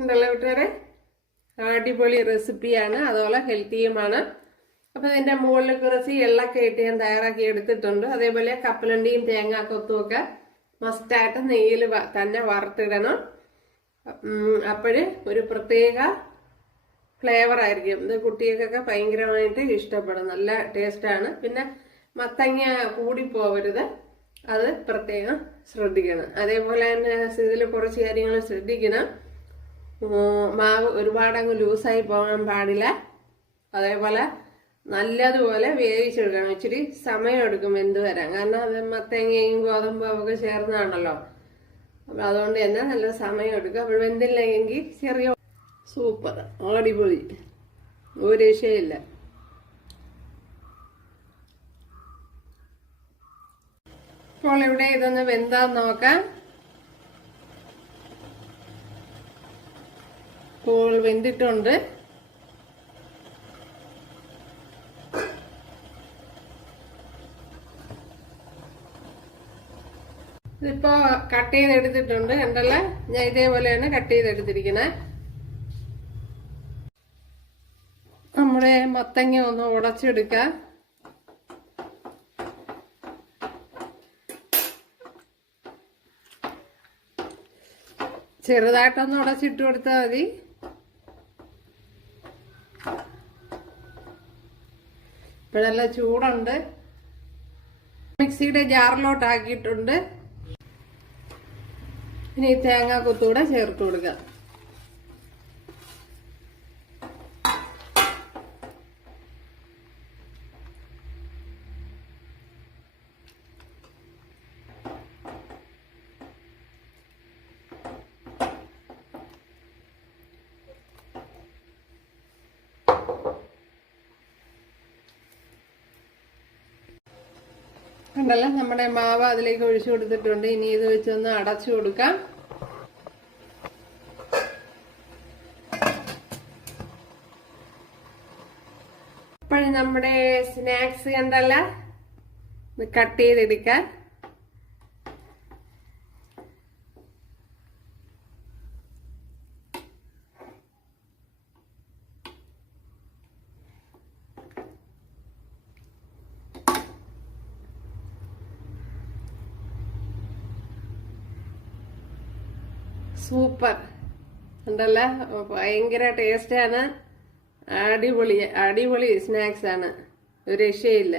ഉണ്ടല്ലോ കൂട്ടുകാരെ, അടിപൊളി റെസിപ്പിയാണ്, അതുപോലെ ഹെൽത്തിയുമാണ്. അപ്പം ഇതിൻ്റെ മുകളിൽ കുറച്ച് എള്ളൊക്കെ ഇട്ട് ഞാൻ തയ്യാറാക്കി എടുത്തിട്ടുണ്ട്. അതേപോലെ കപ്പലണ്ടിയും തേങ്ങാക്കൊത്തും ഒക്കെ മസ്റ്റായിട്ട് നെയ്യിൽ തന്നെ വറുത്തിടണം. അപ്പോഴ് ഒരു പ്രത്യേക ഫ്ലേവർ ആയിരിക്കും. ഇത് കുട്ടികൾക്കൊക്കെ ഭയങ്കരമായിട്ട് ഇഷ്ടപ്പെടും, നല്ല ടേസ്റ്റാണ്. പിന്നെ മത്തങ്ങ കൂടിപ്പോവരുത്, അത് പ്രത്യേകം ശ്രദ്ധിക്കണം. അതേപോലെ തന്നെ ഇതിൽ കുറച്ച് കാര്യങ്ങൾ ശ്രദ്ധിക്കണം. മാവ് ഒരുപാടങ്ങ് ലൂസായി പോകാൻ പാടില്ല. അതേപോലെ നല്ലതുപോലെ വേവിച്ചെടുക്കണം. ഇച്ചിരി സമയമെടുക്കും വെന്ത് വരാൻ, കാരണം അത് മത്തങ്ങയും ഗോതമ്പും ഒക്കെ ചേർന്നാണല്ലോ. അപ്പം അതുകൊണ്ട് തന്നെ നല്ല സമയം എടുക്കും. അപ്പോൾ വെന്തില്ലെങ്കിൽ ചെറിയ സൂപ്പർ അടിപൊളി, ഒരു രക്ഷയില്ല. ഇപ്പോൾ ഇവിടെ ഇതൊന്ന് വെന്താന്ന് നോക്കാം. ഇപ്പോൾ വെന്തിട്ടുണ്ട്. ഇതിപ്പോ കട്ട് ചെയ്തെടുത്തിട്ടുണ്ട്, കണ്ടല്ലേ. ഞാൻ ഇതേപോലെയാണ് കട്ട് ചെയ്തെടുത്തിരിക്കുന്നത്. നമ്മുടെ മത്തങ്ങ ഒന്ന് ഉടച്ചെടുക്കാം. ചെറുതായിട്ടൊന്ന് ഉടച്ചിട്ട് കൊടുത്താൽ മതി. ഇപ്പോഴെല്ലാം ചൂടുണ്ട്. മിക്സിയുടെ ജാറിലോട്ട് ആക്കിയിട്ടുണ്ട്. ഇനി തേങ്ങാക്കൊത്തൂടെ ചേർത്ത് കൊടുക്കാം. കണ്ടല്ലോ, നമ്മുടെ മാവ് അതിലേക്ക് ഒഴിച്ചു കൊടുത്തിട്ടുണ്ട്. ഇനി ഇത് വെച്ചൊന്ന് അടച്ചു കൊടുക്കാം. ഇപ്പോഴും നമ്മുടെ സ്നാക്സ് കണ്ടല്ല, കട്ട് ചെയ്തെടുക്കാം. സൂപ്പർ ഉണ്ടല്ല, ഭയങ്കര ടേസ്റ്റാണ്. അടിപൊളി അടിപൊളി സ്നാക്സ് ആണ്, ഒരു രക്ഷയില്ല.